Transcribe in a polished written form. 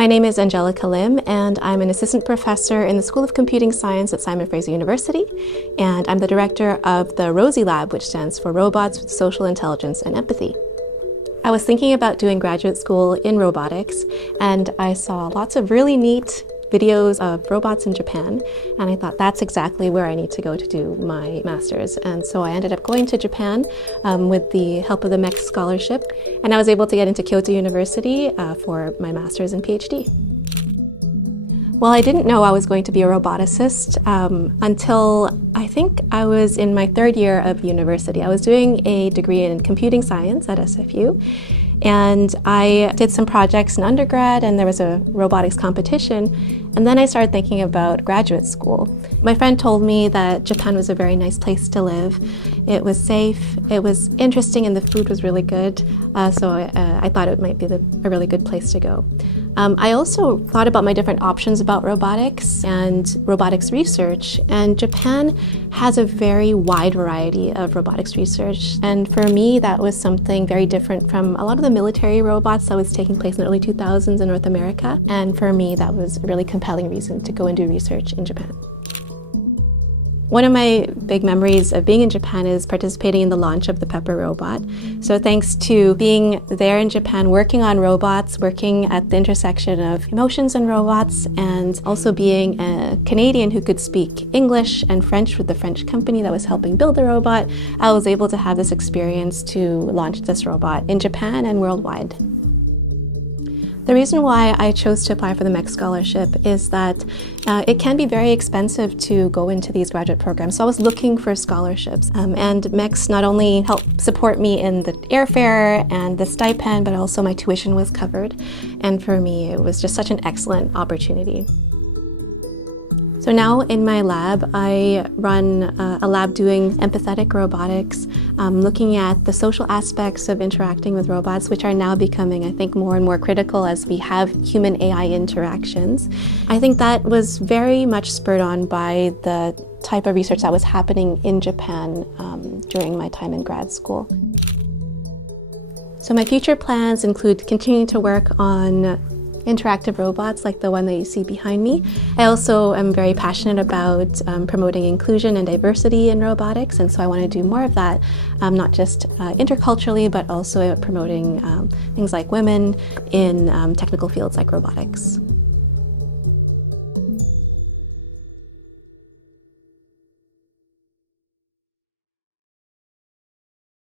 My name is Angelica Lim, and I'm an assistant professor in the School of Computing Science at Simon Fraser University, and I'm the director of the ROSI Lab, which stands for Robots with Social Intelligence and Empathy. I was thinking about doing graduate school in robotics, and I saw lots of really neat videos of robots in Japan, and I thought that's exactly where I need to go to do my master's. And so I ended up going to Japan with the help of the MEX scholarship, and I was able to get into Kyoto University for my master's and PhD. Well, I didn't know I was going to be a roboticist until I think I was in my third year of university. I was doing a degree in computing science at SFU, and I did some projects in undergrad, and there was a robotics competition, and then I started thinking about graduate school. My friend told me that Japan was a very nice place to live. It was safe, it was interesting, and the food was really good, so I thought it might be a really good place to go. I also thought about my different options about robotics and robotics research, and Japan has a very wide variety of robotics research, and for me that was something very different from a lot of the military robots that was taking place in the early 2000s in North America, and for me that was a really compelling reason to go and do research in Japan. One of my big memories of being in Japan is participating in the launch of the Pepper robot. So thanks to being there in Japan, working on robots, working at the intersection of emotions and robots, and also being a Canadian who could speak English and French with the French company that was helping build the robot, I was able to have this experience to launch this robot in Japan and worldwide. The reason why I chose to apply for the MEX scholarship is that it can be very expensive to go into these graduate programs. So I was looking for scholarships, and MEX not only helped support me in the airfare and the stipend, but also my tuition was covered. And for me, it was just such an excellent opportunity. So now in my lab, I run a lab doing empathetic robotics, looking at the social aspects of interacting with robots, which are now becoming, I think, more and more critical as we have human-AI interactions. I think that was very much spurred on by the type of research that was happening in Japan during my time in grad school. So my future plans include continuing to work on interactive robots like the one that you see behind me. I also am very passionate about promoting inclusion and diversity in robotics, and so I want to do more of that, not just interculturally, but also promoting things like women in technical fields like robotics.